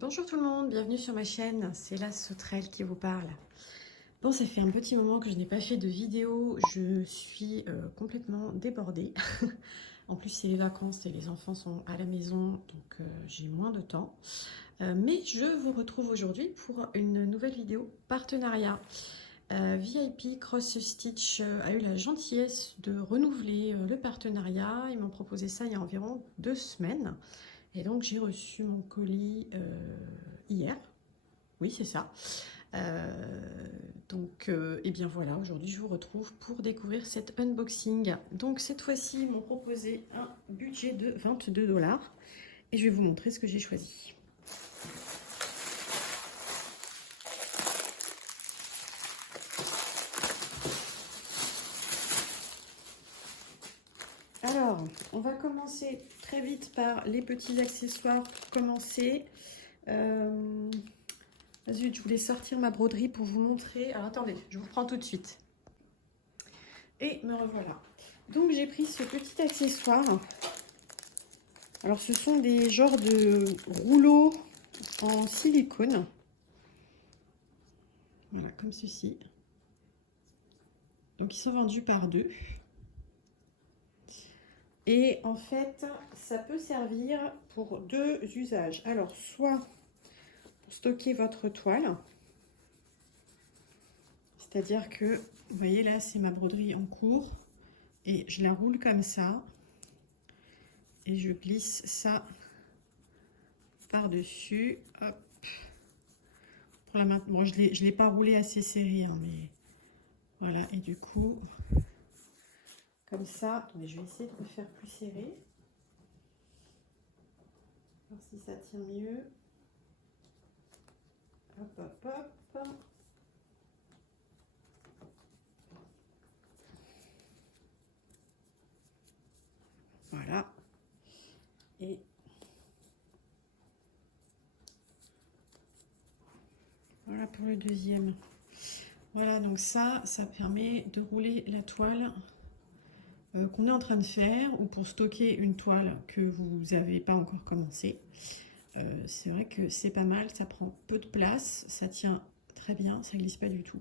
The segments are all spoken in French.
Bonjour tout le monde, bienvenue sur ma chaîne, c'est la Sauterelle qui vous parle. Bon, ça fait un petit moment que je n'ai pas fait de vidéo, je suis complètement débordée. En plus, c'est les vacances et les enfants sont à la maison, donc j'ai moins de temps. Mais je vous retrouve aujourd'hui pour une nouvelle vidéo partenariat. VIP Cross Stitch a eu la gentillesse de renouveler le partenariat. Ils m'ont proposé ça il y a environ 2 semaines. Et donc j'ai reçu mon colis hier. Oui, c'est ça. Et bien voilà, aujourd'hui je vous retrouve pour découvrir cet unboxing. Donc cette fois-ci, ils m'ont proposé un budget de 22 $ et je vais vous montrer ce que j'ai choisi. Alors, on va commencer très vite par les petits accessoires pour commencer. Zut, je voulais sortir ma broderie pour vous montrer. Alors attendez, je vous reprends tout de suite. Et me revoilà. Donc j'ai pris ce petit accessoire. Alors ce sont des genres de rouleaux en silicone. Voilà, comme ceci. Donc ils sont vendus par 2. Et en fait, ça peut servir pour 2 usages. Alors soit pour stocker votre toile. C'est-à-dire que, vous voyez là, c'est ma broderie en cours. Et je la roule comme ça. Et je glisse ça par-dessus. Hop. Pour la main. Bon, je ne l'ai pas roulé assez serré, hein, mais voilà. Et du coup, comme ça. Attendez, je vais essayer de le faire plus serré. Voir si ça tient mieux. Hop, hop, hop. Voilà. Et voilà pour le deuxième. Voilà, donc ça permet de rouler la toile qu'on est en train de faire, ou pour stocker une toile que vous n'avez pas encore commencé. C'est vrai que c'est pas mal, ça prend peu de place, ça tient très bien, ça glisse pas du tout.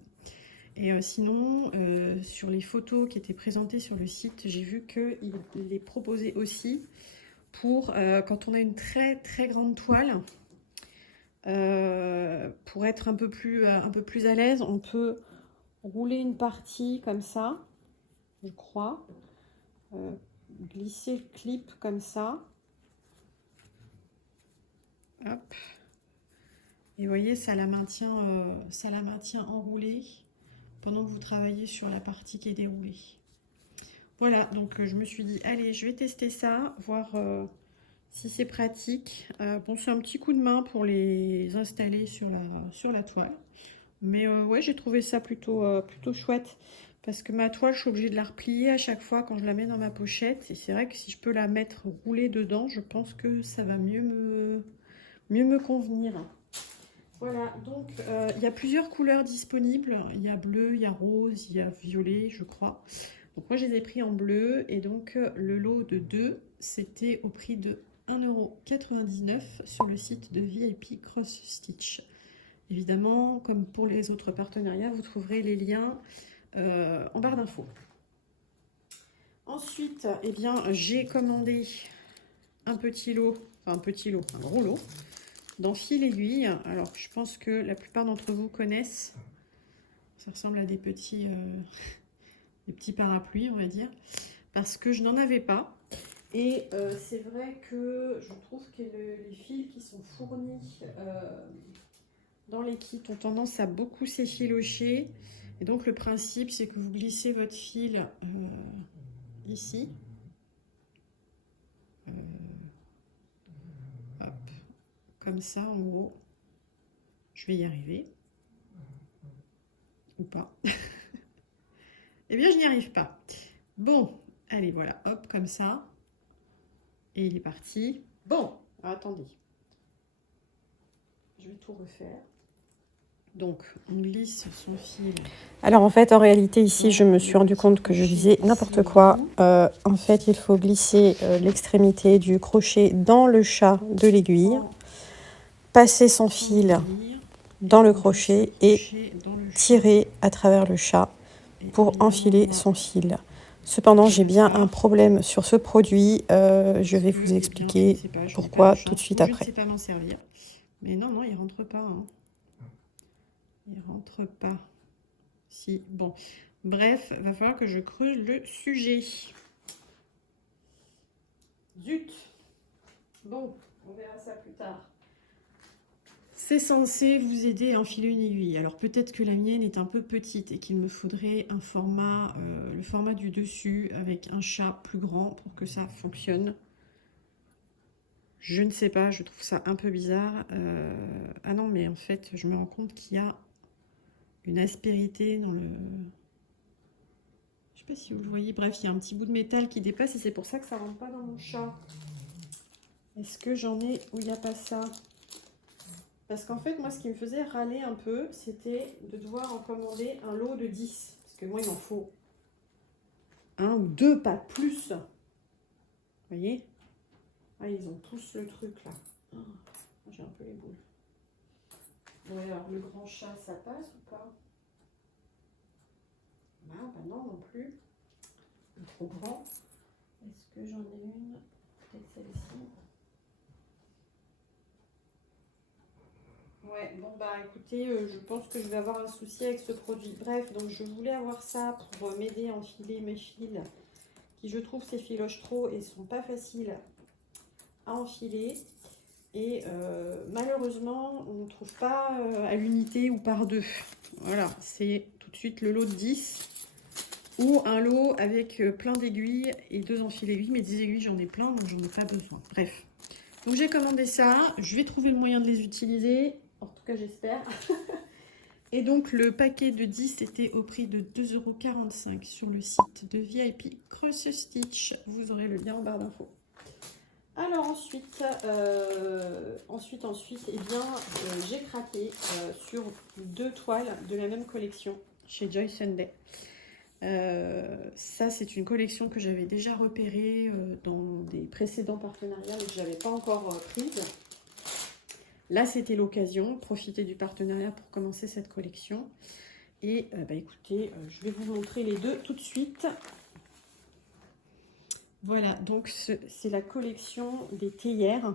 Et sinon, sur les photos qui étaient présentées sur le site, j'ai vu qu'il les proposait aussi pour quand on a une très très grande toile. Pour être un peu plus à l'aise, on peut rouler une partie comme ça, je crois. Glisser le clip comme ça. Hop. Et vous voyez, ça la maintient enroulée pendant que vous travaillez sur la partie qui est déroulée. Voilà, donc je me suis dit, allez, je vais tester ça, voir si c'est pratique. Bon, c'est un petit coup de main pour les installer sur la toile. Mais ouais, j'ai trouvé ça plutôt chouette. Parce que ma toile, je suis obligée de la replier à chaque fois quand je la mets dans ma pochette. Et c'est vrai que si je peux la mettre roulée dedans, je pense que ça va mieux me convenir. Voilà, donc il y a plusieurs couleurs disponibles. Il y a bleu, il y a rose, il y a violet, je crois. Donc moi, je les ai pris en bleu. Et donc le lot de 2, c'était au prix de 1,99 € sur le site de VIP Cross Stitch. Évidemment, comme pour les autres partenariats, vous trouverez les liens en barre d'infos. Ensuite, eh bien, j'ai commandé un petit lot, enfin un gros lot, dans fil aiguille. Alors, je pense que la plupart d'entre vous connaissent. Ça ressemble à des petits parapluies, on va dire, parce que je n'en avais pas. Et c'est vrai que je trouve que les fils qui sont fournis dans les kits ont tendance à beaucoup s'effilocher. Et donc le principe, c'est que vous glissez votre fil ici. Hop, comme ça en gros. Je vais y arriver. Ou pas. Eh bien, je n'y arrive pas. Bon, allez, voilà, hop, comme ça. Et il est parti. Bon, attendez. Je vais tout refaire. Donc, on glisse son fil. Alors, en fait, en réalité, ici, je me suis rendu compte que je disais n'importe quoi. En fait, il faut glisser l'extrémité du crochet dans le chat de l'aiguille. passer son fil dans le crochet et tirer à travers le chat pour enfiler son fil. Cependant, j'ai bien un problème sur ce produit. Je vais vous expliquer pourquoi tout de suite après. Je ne sais pas m'en servir. Mais non, non, il rentre pas. Hein. Il rentre pas. Si, bon. Bref, va falloir que je creuse le sujet. Zut. Bon, on verra ça plus tard. C'est censé vous aider à enfiler une aiguille. Alors peut-être que la mienne est un peu petite et qu'il me faudrait un format, le format du dessus avec un chat plus grand pour que ça fonctionne. Je ne sais pas, je trouve ça un peu bizarre. Ah non, mais en fait, je me rends compte qu'il y a une aspérité dans le... Je sais pas si vous le voyez. Bref, il y a un petit bout de métal qui dépasse et c'est pour ça que ça rentre pas dans mon chat. Est-ce que j'en ai où il n'y a pas ça? Parce qu'en fait, moi, ce qui me faisait râler un peu, c'était de devoir en commander un lot de 10. Parce que moi, il m'en faut un ou deux, pas plus. Vous voyez? Ah, ils ont tous le truc, là. Oh, j'ai un peu les boules. Bon, alors, le grand chat, ça passe ou pas? Ah, bah non, non plus. Il est trop grand. Est-ce que j'en ai une? Peut-être celle-ci. Ouais, bon bah écoutez, je pense que je vais avoir un souci avec ce produit. Bref, donc je voulais avoir ça pour m'aider à enfiler mes fils, qui je trouve s'effilochent trop et sont pas faciles à enfiler. Et malheureusement, on ne trouve pas à l'unité ou par deux. Voilà, c'est tout de suite le lot de 10. Ou un lot avec plein d'aiguilles et 2 enfilés-aiguilles. Mais des aiguilles, j'en ai plein, donc j'en ai pas besoin. Bref. Donc j'ai commandé ça. Je vais trouver le moyen de les utiliser. En tout cas, j'espère. Et donc, le paquet de 10 était au prix de 2,45 € sur le site de VIP Cross Stitch. Vous aurez le lien en barre d'infos. Alors ensuite, eh bien, j'ai craqué sur 2 toiles de la même collection chez Joy Sunday. Ça, c'est une collection que j'avais déjà repérée dans des précédents partenariats et que je n'avais pas encore prise. Là, c'était l'occasion, profiter du partenariat pour commencer cette collection. Et bah, écoutez, je vais vous montrer les deux tout de suite. Voilà, donc c'est la collection des théières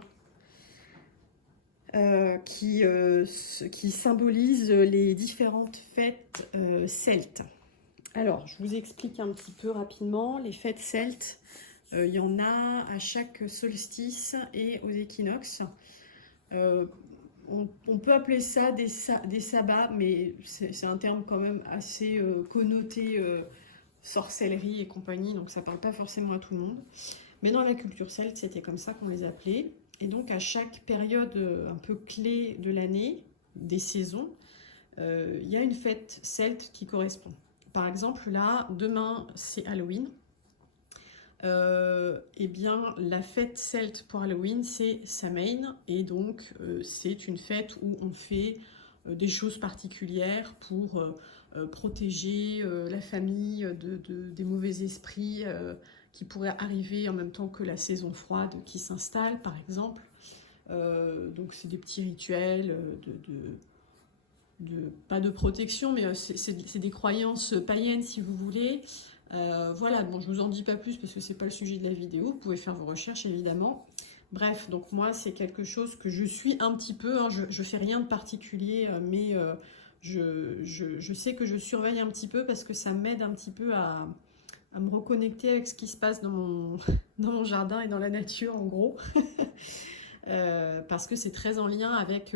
qui symbolise les différentes fêtes celtes. Alors, je vous explique un petit peu rapidement. Les fêtes celtes, il y en a à chaque solstice et aux équinoxes. On peut appeler ça des sabbats, mais c'est un terme quand même assez connoté sorcellerie et compagnie, donc ça parle pas forcément à tout le monde. Mais dans la culture celte, c'était comme ça qu'on les appelait. Et donc à chaque période un peu clé de l'année, des saisons, il y a une fête celte qui correspond. Par exemple, là, demain, c'est Halloween. Eh bien, la fête celte pour Halloween, c'est Samhain, et donc c'est une fête où on fait des choses particulières pour protéger la famille des mauvais esprits qui pourraient arriver en même temps que la saison froide qui s'installe, par exemple. Donc c'est des petits rituels pas de protection, mais c'est des croyances païennes, si vous voulez. Voilà, bon, je vous en dis pas plus parce que c'est pas le sujet de la vidéo. Vous pouvez faire vos recherches, évidemment. Bref, donc moi, c'est quelque chose que je suis un petit peu. Hein, je fais rien de particulier, mais je sais que je surveille un petit peu parce que ça m'aide un petit peu à me reconnecter avec ce qui se passe dans mon jardin et dans la nature, en gros. Parce que c'est très en lien avec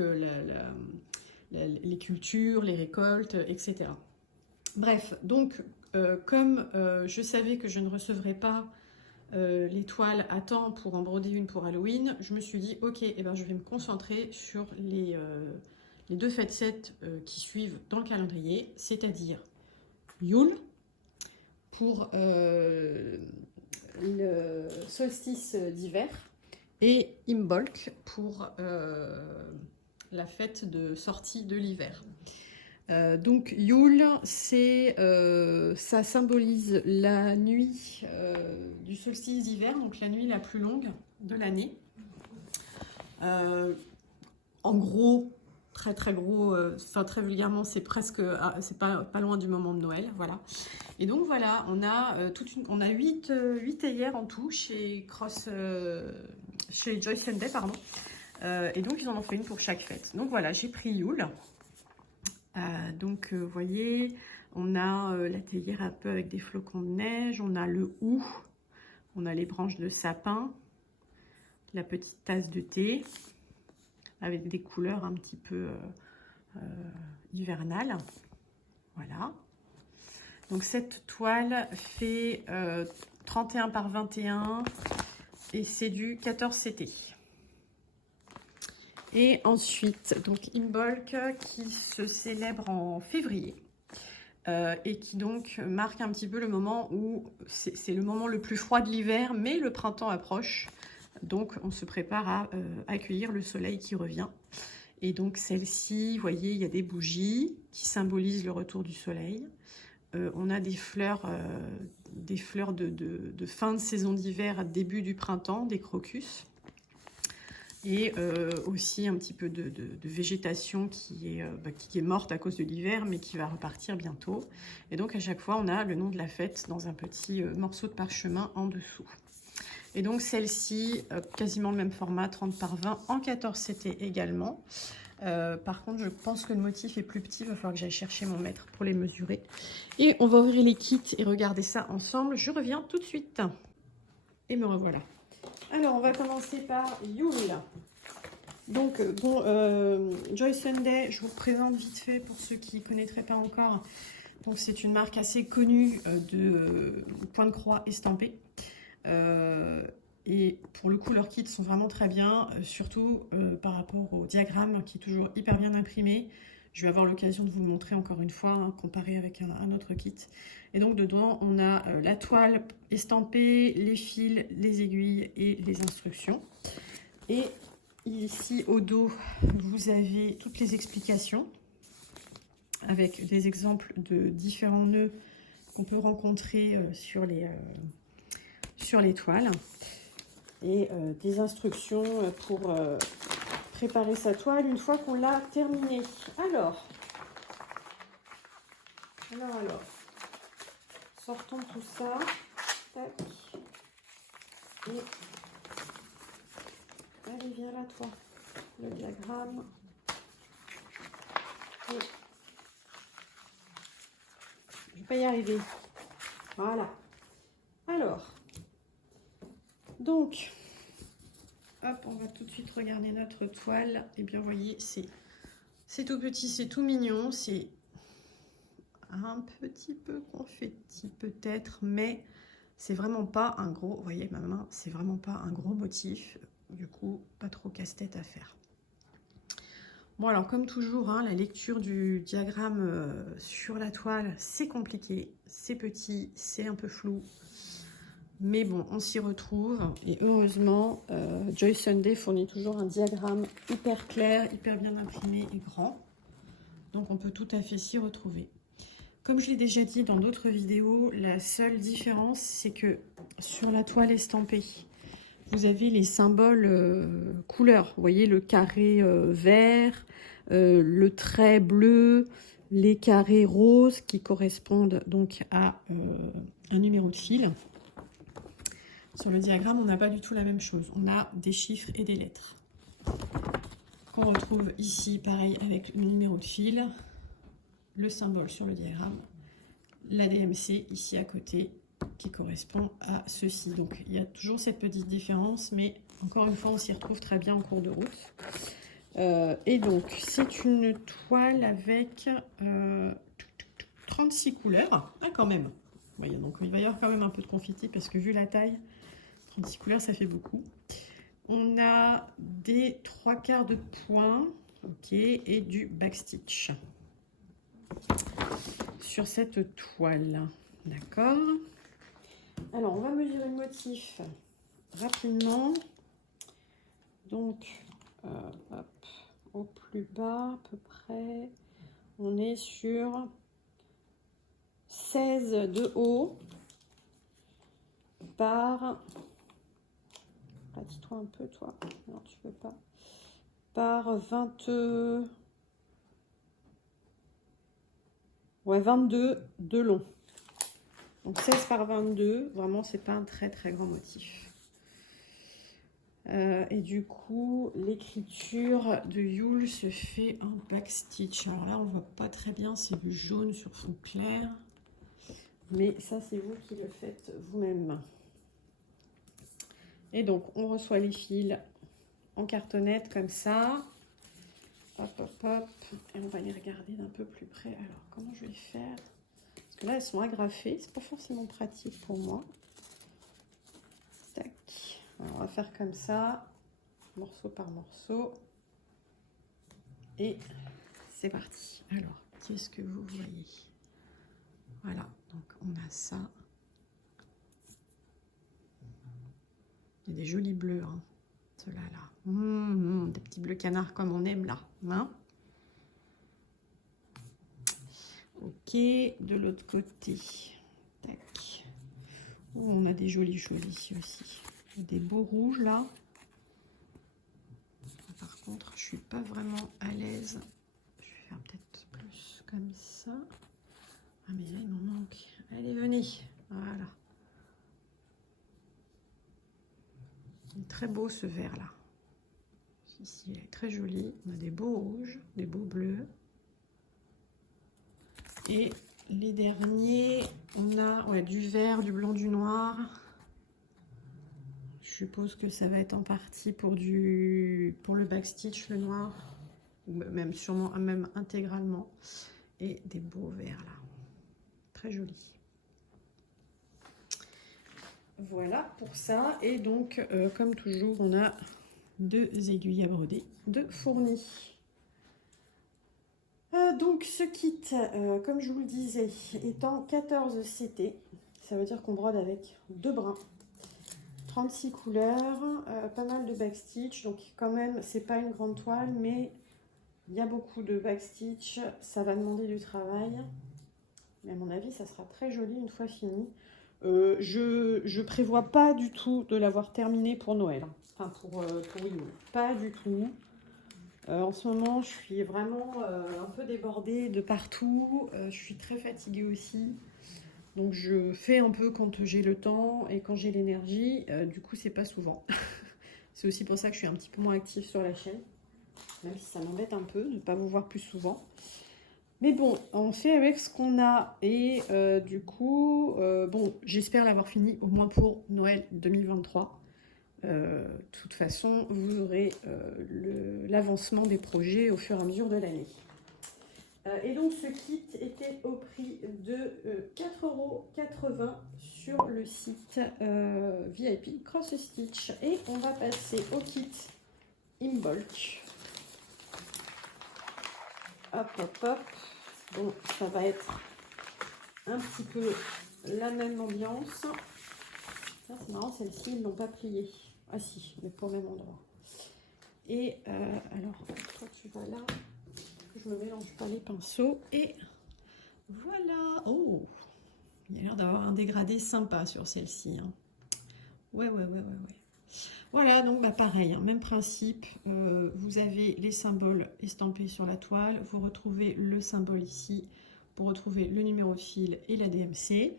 les cultures, les récoltes, etc. Bref, donc, comme je savais que je ne recevrais pas les toiles à temps pour en broder une pour Halloween, je me suis dit, ok, eh ben, je vais me concentrer sur les 2 fêtes celtes qui suivent dans le calendrier, c'est-à-dire Yule pour le solstice d'hiver et Imbolc pour la fête de sortie de l'hiver. Donc Yule, ça symbolise la nuit du solstice d'hiver, donc la nuit la plus longue de l'année. en gros, très très gros, enfin très vulgairement, c'est presque, c'est pas loin du moment de Noël, voilà. Et donc voilà, on a on a 8 théières en tout chez chez Joyce Day, pardon. Et donc ils en ont fait une pour chaque fête. Donc voilà, j'ai pris Yule. Donc vous voyez, on a la théière un peu avec des flocons de neige, on a le hou, on a les branches de sapin, la petite tasse de thé avec des couleurs un petit peu hivernales. Voilà. Donc cette toile fait 31 par 21 et c'est du 14 CT. Et ensuite, donc Imbolc qui se célèbre en février et qui donc marque un petit peu le moment où c'est le moment le plus froid de l'hiver, mais le printemps approche. Donc on se prépare à accueillir le soleil qui revient. Et donc celle-ci, vous voyez, il y a des bougies qui symbolisent le retour du soleil. On a des fleurs de fin de saison d'hiver, début du printemps, des crocus. Et aussi un petit peu de végétation qui est morte à cause de l'hiver, mais qui va repartir bientôt. Et donc à chaque fois, on a le nom de la fête dans un petit morceau de parchemin en dessous. Et donc celle-ci, quasiment le même format, 30 par 20, en 14 CT également. Par contre, je pense que le motif est plus petit, il va falloir que j'aille chercher mon mètre pour les mesurer. Et on va ouvrir les kits et regarder ça ensemble. Je reviens tout de suite. Et me revoilà. Alors, on va commencer par Yule. Donc, bon, Joyce Day, je vous représente vite fait pour ceux qui ne connaîtraient pas encore. Donc, c'est une marque assez connue de point de croix estampé. Et pour le coup, leurs kits sont vraiment très bien, surtout par rapport au diagramme qui est toujours hyper bien imprimé. Je vais avoir l'occasion de vous le montrer encore une fois, hein, comparé avec un autre kit. Et donc dedans, on a la toile estampée, les fils, les aiguilles et les instructions. Et ici au dos, vous avez toutes les explications avec des exemples de différents nœuds qu'on peut rencontrer sur les toiles. Et des instructions pour préparer sa toile une fois qu'on l'a terminée. Alors, sortons tout ça. Tac. Et allez, viens là, toi. Le diagramme. Et... je vais pas y arriver. Voilà. Alors, donc, hop, on va tout de suite regarder notre toile. Et bien, vous voyez, c'est tout petit, c'est tout mignon, c'est un petit peu confetti peut-être, mais c'est vraiment pas un gros, vous voyez ma main, c'est vraiment pas un gros motif, du coup pas trop casse-tête à faire. Bon alors comme toujours, hein, la lecture du diagramme sur la toile, c'est compliqué, c'est petit, c'est un peu flou, mais bon, on s'y retrouve et heureusement, Joyce Day fournit toujours un diagramme hyper clair, hyper bien imprimé et grand, donc on peut tout à fait s'y retrouver. Comme je l'ai déjà dit dans d'autres vidéos, la seule différence, c'est que sur la toile estampée, vous avez les symboles couleurs. Vous voyez le carré vert, le trait bleu, les carrés roses qui correspondent donc à un numéro de fil. Sur le diagramme, on n'a pas du tout la même chose. On a des chiffres et des lettres. Qu'on retrouve ici, pareil, avec le numéro de fil. Le symbole sur le diagramme, la DMC ici à côté qui correspond à ceci. Donc il y a toujours cette petite différence, mais encore une fois on s'y retrouve très bien en cours de route. Et donc c'est une toile avec 36 couleurs, ah, quand même. Vous voyez, donc il va y avoir quand même un peu de confetti parce que vu la taille, 36 couleurs ça fait beaucoup. On a des 3/4 de point, ok, et du backstitch sur cette toile, d'accord. Alors on va mesurer le motif rapidement. Donc hop, au plus bas à peu près on est sur 16 de haut par, bâtis-toi un peu toi, non tu peux pas, par 20... Ouais, 22 de long. Donc 16 par 22, vraiment, c'est pas un très très grand motif. Et du coup, l'écriture de Yule se fait en backstitch. Alors là, on voit pas très bien, c'est du jaune sur fond clair. Mais ça, c'est vous qui le faites vous-même. Et donc, on reçoit les fils en cartonnette comme ça. Hop, hop, hop. Et on va les regarder d'un peu plus près. Alors, comment je vais faire? Parce que là, elles sont agrafées. C'est pas forcément pratique pour moi. Tac. Alors, on va faire comme ça, morceau par morceau. Et c'est parti. Alors, qu'est-ce que vous voyez? Voilà, donc on a ça. Il y a des jolis bleus, hein, ceux-là, là. Des petits bleus canards comme on aime là. Hein, ok, de l'autre côté. Tac. Oh, on a des jolies choses ici aussi. Des beaux rouges là. Par contre, je suis pas vraiment à l'aise. Je vais faire peut-être plus comme ça. Ah mais là il m'en manque. Allez, venez. Voilà. Il est très beau ce vert là. Ici il est très joli. On a des beaux rouges, des beaux bleus. Et les derniers, on a ouais, du vert, du blanc, du noir. Je suppose que ça va être en partie pour le backstitch, le noir. Ou même sûrement, même intégralement. Et des beaux verts là. Très joli. Voilà pour ça. Et donc, comme toujours, on a 2 aiguilles à broder de fournis. Donc, ce kit, comme je vous le disais, est en 14 CT. Ça veut dire qu'on brode avec 2 brins. 36 couleurs, pas mal de backstitch. Donc, quand même, c'est pas une grande toile, mais il y a beaucoup de backstitch. Ça va demander du travail. Mais à mon avis, ça sera très joli une fois fini. Je prévois pas du tout de l'avoir terminé pour Noël. Enfin, pour Yule. Pas du tout. En ce moment, je suis vraiment un peu débordée de partout. Je suis très fatiguée aussi. Donc, je fais un peu quand j'ai le temps et quand j'ai l'énergie. Du coup, c'est pas souvent. C'est aussi pour ça que je suis un petit peu moins active sur la chaîne. Même si ça m'embête un peu de ne pas vous voir plus souvent. Mais bon, on fait avec ce qu'on a. Et du coup, bon, j'espère l'avoir fini au moins pour Noël 2023. De toute façon, vous aurez l'avancement des projets au fur et à mesure de l'année. Et donc, ce kit était au prix de 4,80 € sur le site VIP Cross Stitch. Et on va passer au kit Imbolc. Hop, hop, hop. Bon, ça va être un petit peu la même ambiance. Ça, c'est marrant, celle-ci, ils n'ont pas plié. Ah si, mais pas au même endroit. Et alors, toi tu vas là, je me mélange pas les pinceaux. Et voilà. Oh, il y a l'air d'avoir un dégradé sympa sur celle-ci. Hein. Ouais. Voilà, donc bah, pareil, hein, même principe. Vous avez les symboles estampés sur la toile. Vous retrouvez le symbole ici pour retrouver le numéro de fil et la DMC.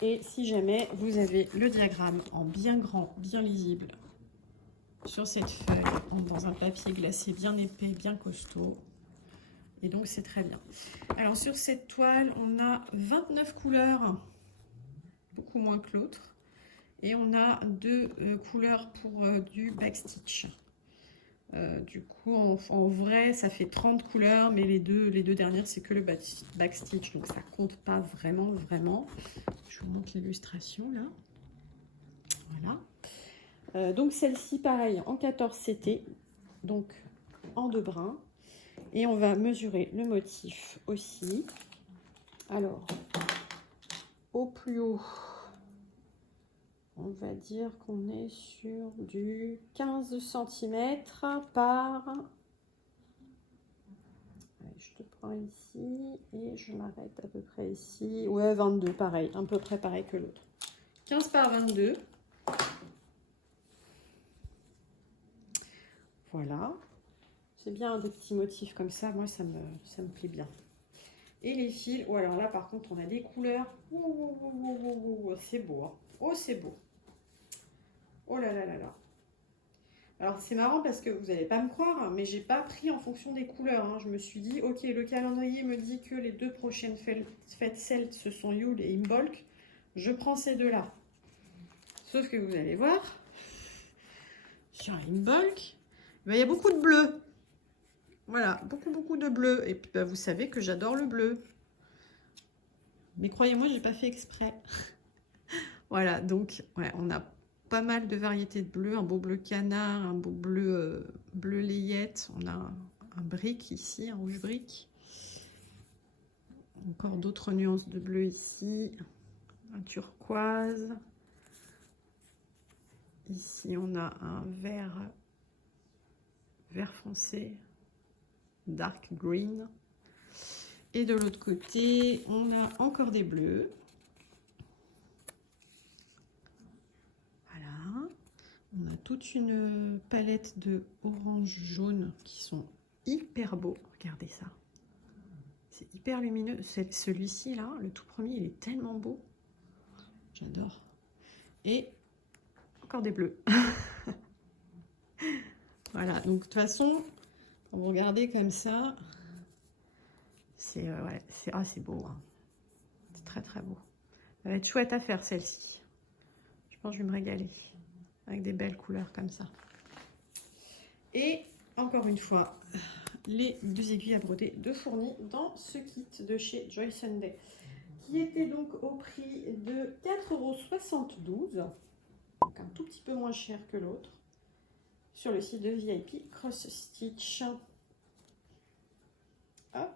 Et si jamais vous avez le diagramme en bien grand, bien lisible sur cette feuille, dans un papier glacé bien épais, bien costaud. Et donc c'est très bien. Alors sur cette toile, on a 29 couleurs, beaucoup moins que l'autre. Et on a 2 couleurs pour du backstitch. Du coup, en vrai, ça fait 30 couleurs, mais les deux dernières, c'est que le backstitch. Donc, ça compte pas vraiment. Je vous montre l'illustration, là. Voilà. Donc, celle-ci, pareil, en 14 CT. Donc, en 2 brins. Et on va mesurer le motif aussi. Alors, au plus haut... On va dire qu'on est sur du 15 cm par... Je te prends ici et je m'arrête à peu près ici. Ouais, 22, pareil, à peu près pareil que l'autre. 15 par 22. Voilà. C'est bien des petits motifs comme ça. Moi, ça me plaît bien. Et les fils. Oh, alors là, par contre, on a des couleurs. C'est beau. Hein. Oh, c'est beau. Oh là là là là. Alors, c'est marrant parce que vous n'allez pas me croire, hein, mais j'ai pas pris en fonction des couleurs. Hein. Je me suis dit, ok, le calendrier me dit que les 2 prochaines fêtes celtes, ce sont Yule et Imbolc. Je prends ces deux-là. Sauf que vous allez voir, sur Imbolc, il y a beaucoup de bleu. Voilà, beaucoup de bleu. Et puis, bah, vous savez que j'adore le bleu. Mais croyez-moi, j'ai pas fait exprès. Voilà, donc, ouais, on a pas mal de variétés de bleu. Un beau bleu canard, un beau bleu, bleu layette. On a un brique ici, un rouge brique. Encore d'autres nuances de bleu ici. Un turquoise. Ici, on a un vert foncé. Dark green. Et de l'autre côté, on a encore des bleus. Voilà. On a toute une palette de orange jaune qui sont hyper beaux. Regardez ça. C'est hyper lumineux. Celui-ci, là, le tout premier, il est tellement beau. J'adore. Et encore des bleus. Voilà. Donc, de toute façon, quand vous regardez comme ça, c'est ouais, c'est beau. Hein. C'est très, très beau. Ça va être chouette à faire, celle-ci. Je pense que je vais me régaler. Avec des belles couleurs comme ça. Et encore une fois, les 2 aiguilles à broder de Fourni dans ce kit de chez Joy Sunday, qui était donc au prix de 4,72 €, donc un tout petit peu moins cher que l'autre, sur le site de VIP Cross Stitch. Hop.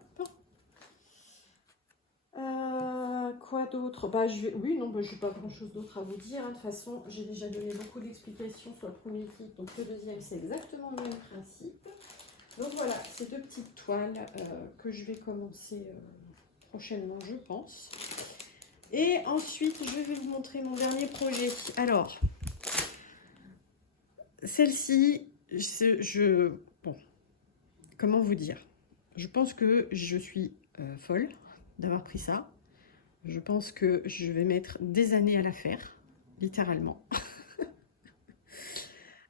Quoi d'autre? Bah, oui, non, bah, je n'ai pas grand chose d'autre à vous dire. Hein. De toute façon, j'ai déjà donné beaucoup d'explications sur le premier kit. Donc le deuxième, c'est exactement le même principe. Donc voilà, ces 2 petites toiles que je vais commencer prochainement, je pense. Et ensuite, je vais vous montrer mon dernier projet. Alors, celle-ci, bon, comment vous dire? Je pense que je suis folle d'avoir pris ça. Je pense que je vais mettre des années à la faire, littéralement.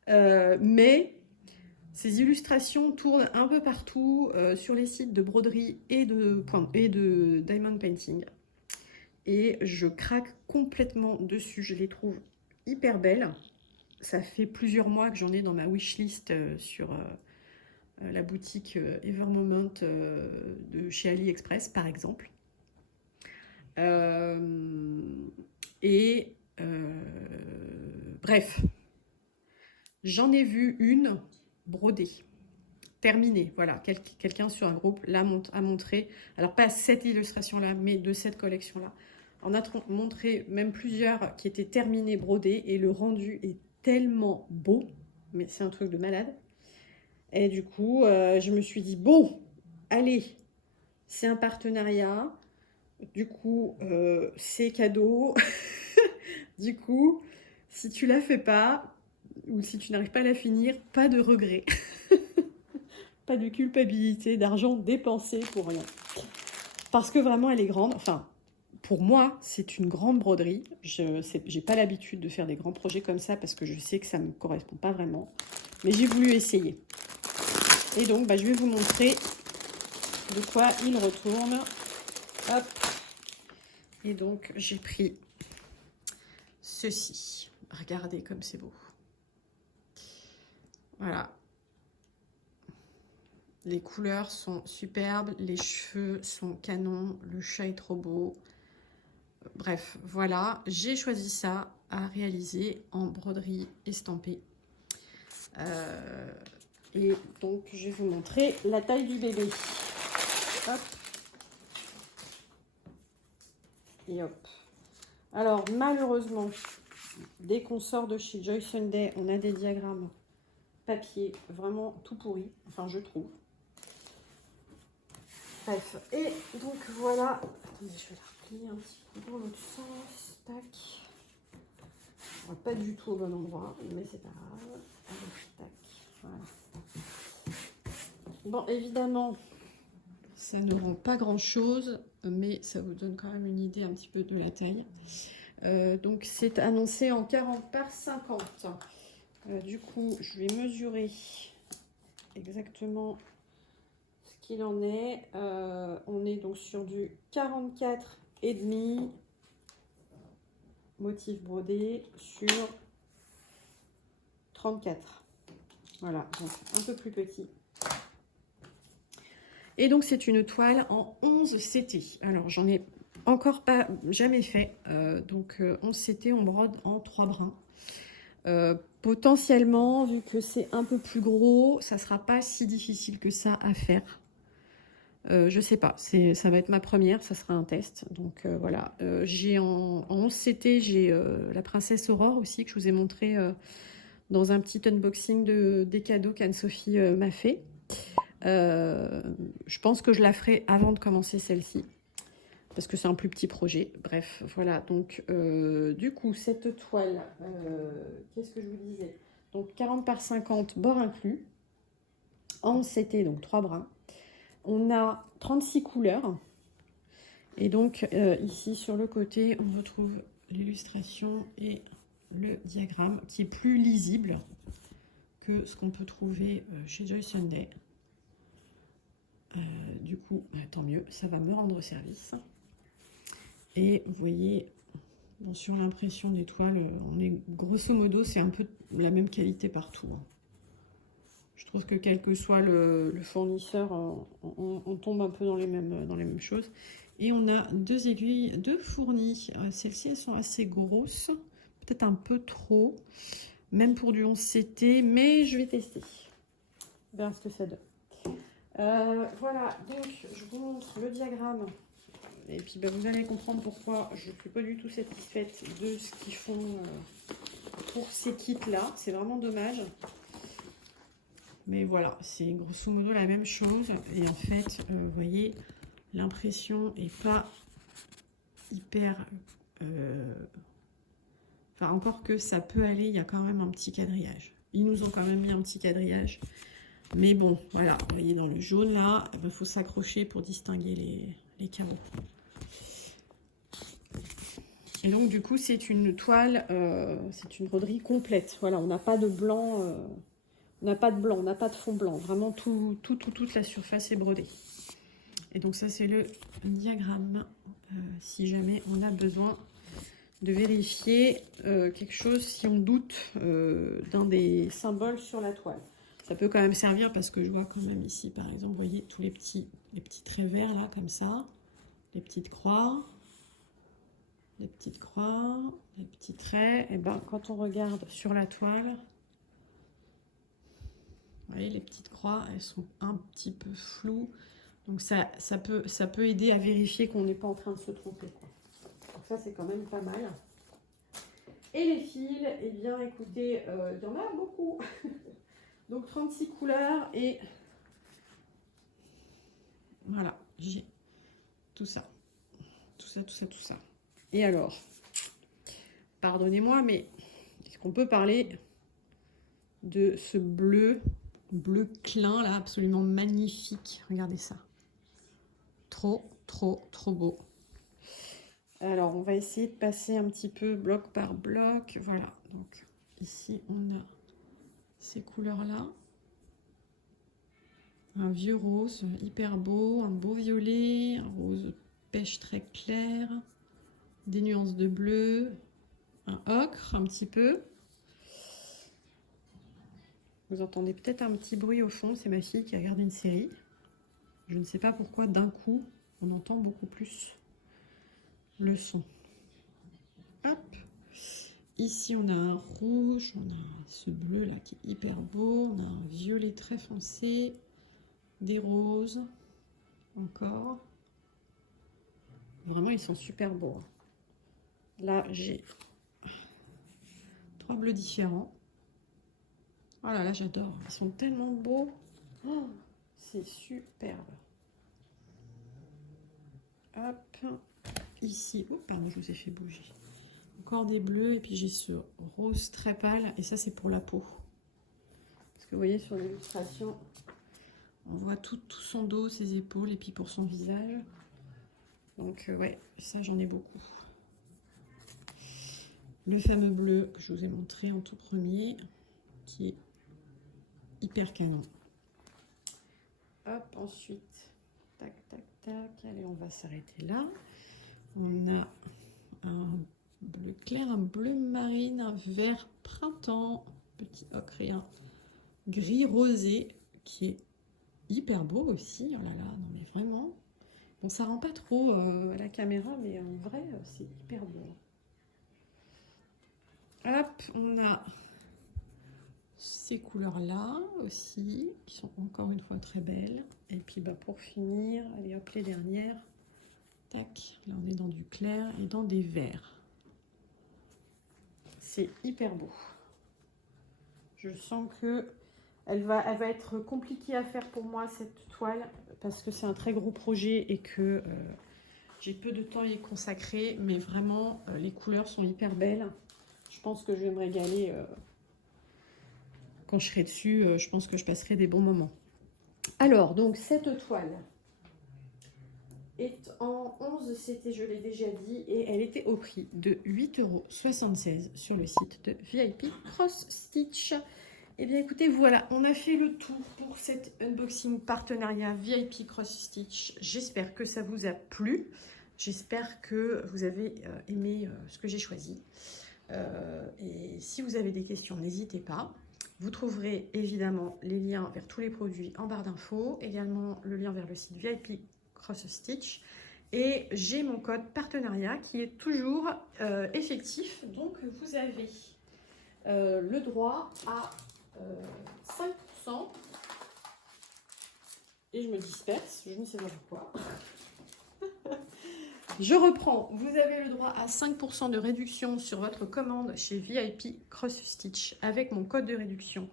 Mais ces illustrations tournent un peu partout sur les sites de broderie et de diamond painting. Et je craque complètement dessus. Je les trouve hyper belles. Ça fait plusieurs mois que j'en ai dans ma wishlist sur la boutique Evermoment de chez AliExpress, par exemple. Bref, j'en ai vu une brodée, terminée. Voilà, quelqu'un sur un groupe a montré, alors pas cette illustration-là, mais de cette collection-là. On a montré même plusieurs qui étaient terminées, brodées, et le rendu est tellement beau, mais c'est un truc de malade. Et du coup, je me suis dit, bon, allez, c'est un partenariat. Du coup, c'est cadeau. Du coup, si tu la fais pas, ou si tu n'arrives pas à la finir, pas de regret. Pas de culpabilité d'argent dépensé pour rien. Parce que vraiment, elle est grande. Enfin, pour moi, c'est une grande broderie. Je n'ai pas l'habitude de faire des grands projets comme ça parce que je sais que ça ne me correspond pas vraiment. Mais j'ai voulu essayer. Et donc, bah, je vais vous montrer de quoi il retourne. Hop. Et donc, j'ai pris ceci. Regardez comme c'est beau. Voilà. Les couleurs sont superbes. Les cheveux sont canons. Le chat est trop beau. Bref, voilà. J'ai choisi ça à réaliser en broderie estampée. Et donc, je vais vous montrer la taille du bébé. Hop. Et hop. Alors, malheureusement, dès qu'on sort de chez Joy Sunday, on a des diagrammes papier vraiment tout pourri. Enfin, je trouve. Bref. Et donc, voilà. Attendez, je vais la replier un petit peu dans l'autre sens. Tac. Pas du tout au bon endroit, mais c'est pas grave. Allez, tac. Voilà. Bon, évidemment, ça ne rend pas grand-chose, mais ça vous donne quand même une idée un petit peu de la taille. Donc, c'est annoncé en 40 par 50. Du coup, je vais mesurer exactement ce qu'il en est. On est donc sur du 44,5 motif brodé sur 34. Voilà, donc un peu plus petit. Et donc, c'est une toile en 11 CT. Alors, j'en ai encore pas jamais fait. Donc, 11 CT, on brode en 3 brins. Potentiellement, vu que c'est un peu plus gros, ça sera pas si difficile que ça à faire. Je sais pas, ça va être ma première, ça sera un test. Donc voilà, j'ai en 11 CT, j'ai la princesse Aurore aussi que je vous ai montré dans un petit unboxing des cadeaux qu'Anne-Sophie m'a fait. Je pense que je la ferai avant de commencer celle-ci parce que c'est un plus petit projet. Bref, voilà. Donc, du coup, cette toile, qu'est-ce que je vous disais? Donc, 40 par 50, bord inclus. En CT, donc 3 brins. On a 36 couleurs. Et donc, ici, sur le côté, on retrouve l'illustration et le diagramme qui est plus lisible que ce qu'on peut trouver chez Joy Sunday. Du coup, tant mieux, ça va me rendre service. Et vous voyez, bon, sur l'impression des toiles, on est grosso modo, c'est un peu la même qualité partout. Je trouve que quel que soit le fournisseur, on tombe un peu dans les mêmes choses. Et on a 2 aiguilles de Fourni. Celles-ci, elles sont assez grosses, peut-être un peu trop, même pour du 11 CT, mais je vais tester. On verra ce que ça donne. Voilà, donc je vous montre le diagramme. Et puis vous allez comprendre pourquoi je ne suis pas du tout satisfaite de ce qu'ils font pour ces kits-là. C'est vraiment dommage. Mais voilà, c'est grosso modo la même chose. Et en fait, vous voyez, l'impression n'est pas hyper... Enfin, encore que ça peut aller, il y a quand même un petit quadrillage. Ils nous ont quand même mis un petit quadrillage. Mais bon, voilà, vous voyez dans le jaune là, il faut s'accrocher pour distinguer les carreaux. Et donc du coup, c'est une toile, c'est une broderie complète. Voilà, on n'a pas de blanc, on n'a pas de blanc, on n'a pas de fond blanc. Vraiment, toute la surface est brodée. Et donc ça, c'est le diagramme, si jamais on a besoin de vérifier quelque chose, si on doute d'un des symboles sur la toile. Ça peut quand même servir parce que je vois quand même ici, par exemple, vous voyez tous les petits traits verts là, comme ça, les petites croix, les petits traits. Et ben, quand on regarde sur la toile, vous voyez, les petites croix, elles sont un petit peu floues. Donc ça peut aider à vérifier qu'on n'est pas en train de se tromper, quoi. Donc ça, c'est quand même pas mal. Et les fils, eh bien, écoutez, il y en a beaucoup. Donc 36 couleurs et voilà, j'ai tout ça. Et alors, pardonnez-moi, mais est-ce qu'on peut parler de ce bleu clin là, absolument magnifique? Regardez ça. Trop beau. Alors, on va essayer de passer un petit peu bloc par bloc. Voilà, donc ici, on a ces couleurs-là. Un vieux rose hyper beau, un beau violet, un rose pêche très clair, des nuances de bleu, un ocre un petit peu. Vous entendez peut-être un petit bruit au fond, c'est ma fille qui regarde une série. Je ne sais pas pourquoi d'un coup, on entend beaucoup plus le son. Hop. Ici, on a un rouge, on a ce bleu là qui est hyper beau, on a un violet très foncé, des roses, encore. Vraiment, ils sont super beaux. Là, j'ai 3 bleus différents. Oh là là, j'adore. Ils sont tellement beaux. Oh, c'est superbe. Hop. Ici, oh pardon, je vous ai fait bouger. Encore des bleus et puis j'ai ce rose très pâle et ça c'est pour la peau. Parce que vous voyez sur l'illustration, On voit tout son dos, ses épaules et puis pour son visage. Donc ouais, ça j'en ai beaucoup. Le fameux bleu que je vous ai montré en tout premier, qui est hyper canon. Hop, ensuite, tac, tac, tac. Allez, on va s'arrêter là. On a un bleu clair, un bleu marine, un vert printemps, petit ocre et un gris rosé qui est hyper beau aussi. Oh là là, non mais vraiment. Bon, ça rend pas trop à la caméra, mais en vrai, c'est hyper beau. Hop, on a ces couleurs-là aussi, qui sont encore une fois très belles. Et puis bah, pour finir, allez hop, les dernières. Tac, là on est dans du clair et dans des verts. C'est hyper beau. Je sens que elle va être compliquée à faire pour moi, cette toile, parce que c'est un très gros projet et que j'ai peu de temps à y consacrer. Mais vraiment, les couleurs sont hyper belles. Je pense que je vais me régaler quand je serai dessus. Je pense que je passerai des bons moments. Alors, donc, cette toile est en 11, c'était, je l'ai déjà dit, et elle était au prix de 8,76 € sur le site de VIP Cross Stitch. Et bien écoutez, voilà, on a fait le tour pour cet unboxing partenariat VIP Cross Stitch. J'espère que ça vous a plu. J'espère que vous avez aimé ce que j'ai choisi. Et si vous avez des questions, n'hésitez pas. Vous trouverez évidemment les liens vers tous les produits en barre d'infos, également le lien vers le site VIP Cross Stitch. Et j'ai mon code partenariat qui est toujours effectif. Donc vous avez le droit à 5%. Et je me disperse, je ne sais pas pourquoi. Je reprends, vous avez le droit à 5% de réduction sur votre commande chez VIP Cross Stitch avec mon code de réduction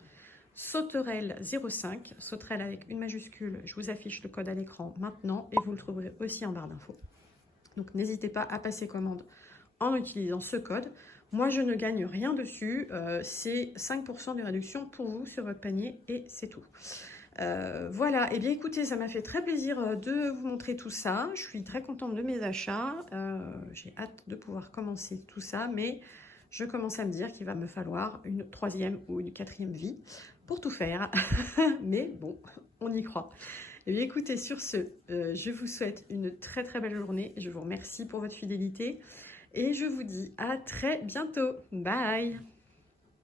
Sauterelle05, Sauterelle avec une majuscule. Je vous affiche le code à l'écran maintenant et vous le trouverez aussi en barre d'infos. Donc n'hésitez pas à passer commande en utilisant ce code. Moi je ne gagne rien dessus, c'est 5% de réduction pour vous sur votre panier et c'est tout. Voilà, et bien écoutez, ça m'a fait très plaisir de vous montrer tout ça. Je suis très contente de mes achats. J'ai hâte de pouvoir commencer tout ça, mais je commence à me dire qu'il va me falloir une 3e ou une 4e vie pour tout faire. Mais bon, on y croit. Et bien écoutez, sur ce, je vous souhaite une très très belle journée. Je vous remercie pour votre fidélité et je vous dis à très bientôt. Bye!